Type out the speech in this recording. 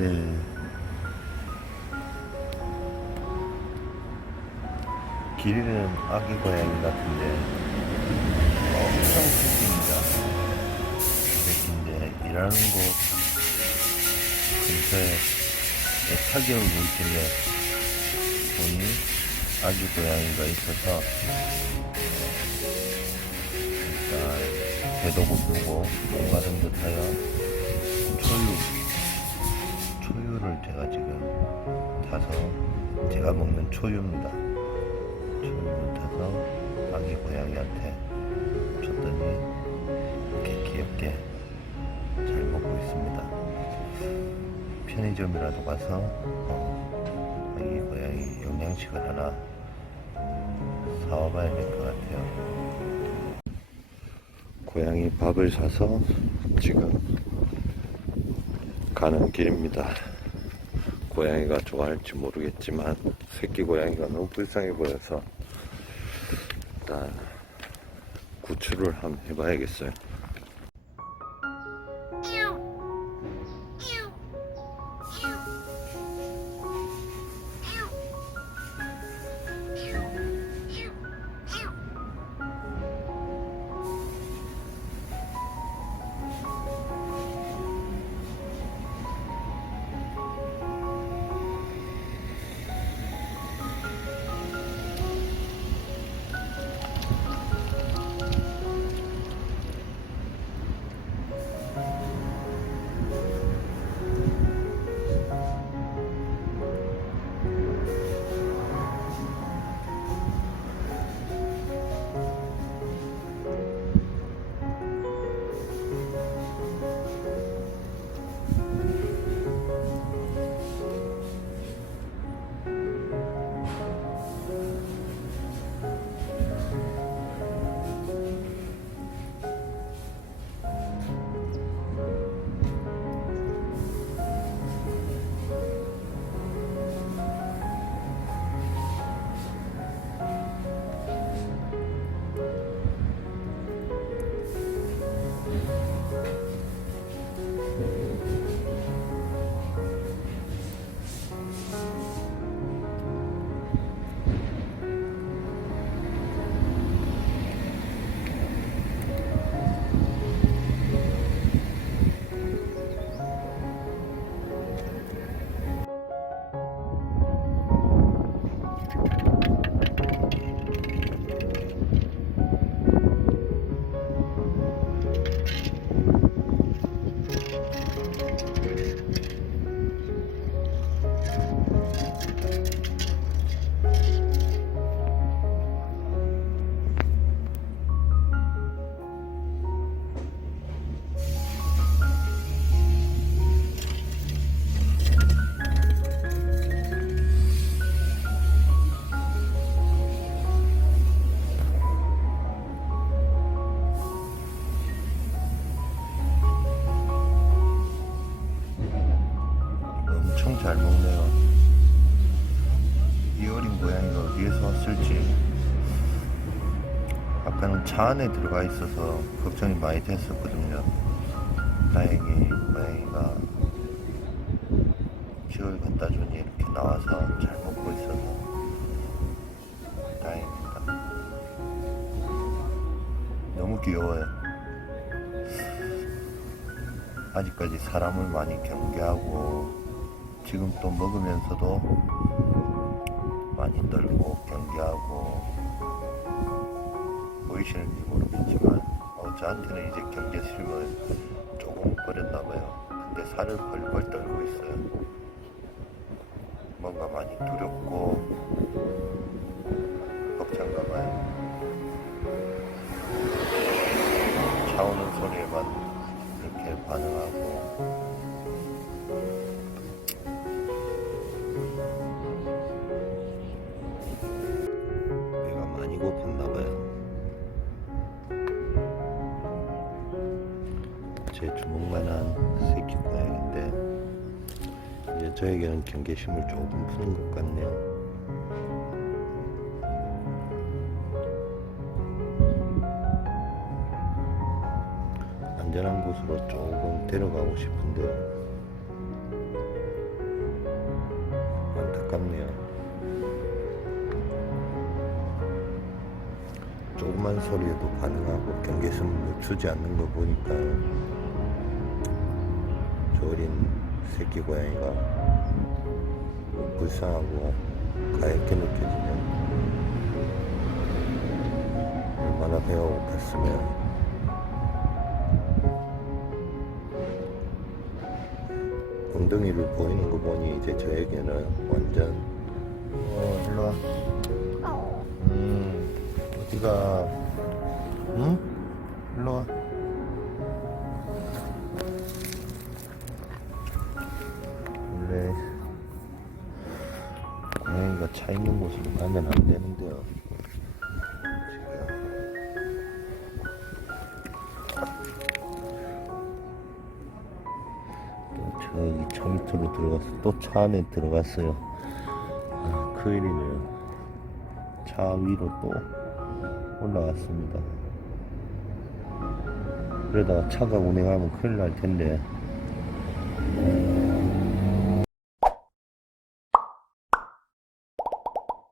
네. 길이는 아기 고양이 같은데 엄청 새끼입니다. 새끼인데 일하는 곳 근처에 사기를 물길래 보니 아기 고양이가 있어서 일단 배도 고프고 목마른 듯하여 초유를 제가 지금 타서 제가 먹는 초유입니다. 초유를 타서 아기 고양이한테 줬더니 이렇게 귀엽게 잘 먹고 있습니다. 편의점이라도 가서 아기 고양이 영양식을 하나 사와봐야 될 것 같아요. 고양이 밥을 사서 지금 가는 길입니다. 고양이가 좋아할지 모르겠지만 새끼 고양이가 너무 불쌍해 보여서 일단 구출을 한번 해봐야겠어요. 엄청 잘 먹네요. 이 어린 고양이가 어디에서 왔을지 아까는 차 안에 들어가 있어서 걱정이 많이 됐었거든요. 다행히 고양이가 집을 갖다 주니 이렇게 나와서 잘 먹고 있어서 다행입니다. 너무 귀여워요. 아직까지 사람을 많이 경계하고 지금 또 먹으면서도 많이 떨고 경계하고 보이시는지 모르겠지만 저한테는 이제 경계심을 조금 버렸나봐요. 근데 살을 벌벌 떨고 있어요. 뭔가 많이 두렵고 벅찬가봐요. 차 오는 소리에만 이렇게 반응하고 많이 고팠나봐요. 제 주먹만한 새끼 고양인데 이제 저에게는 경계심을 조금 푸는 것 같네요. 안전한 곳으로 조금 데려가고 싶은데 가깝네요. 조그만 소리에도 반응하고 경계심을 늦추지 않는 거 보니까 저 어린 새끼 고양이가 불쌍하고 가엾게 느껴지네요. 얼마나 배가 고팠으면. 엉덩이를 보이는 거 보니 이제 저에게는 완전 일로와. 어디가? 응? 일로와. 원래 고양이가 차 있는 곳으로 가면 안 되는데요. 저기 차 밑으로 들어갔어. 또 차 안에 들어갔어요. 아, 큰일이네요. 차 위로 또 올라갔습니다. 그러다가 차가 운행하면 큰일 날 텐데.